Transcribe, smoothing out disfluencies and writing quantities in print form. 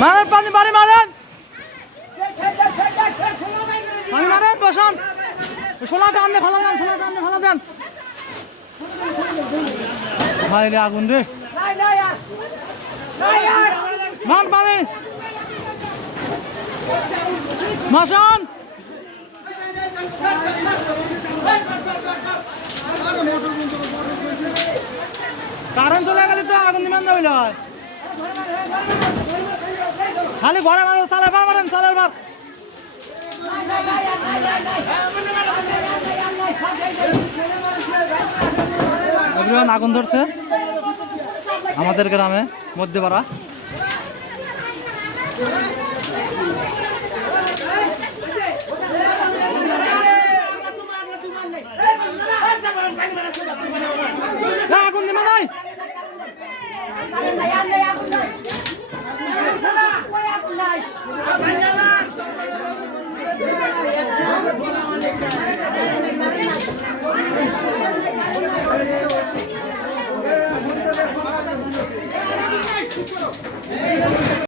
মারেন পানি পানি মারেন পানি মারেন বসান শোলাটা আনলে ভালো যান শোলাটা আনলে ভালো যান ভাই রে আগুন রে মান পানি মাসান কারেন্ট চলে গেলে তো আগুন নিমান হইল খালি ঘরে মারো চালের বার মারেন চালের বার আগুন ধরছে আমাদের গ্রামে মধ্যপাড়া আগুন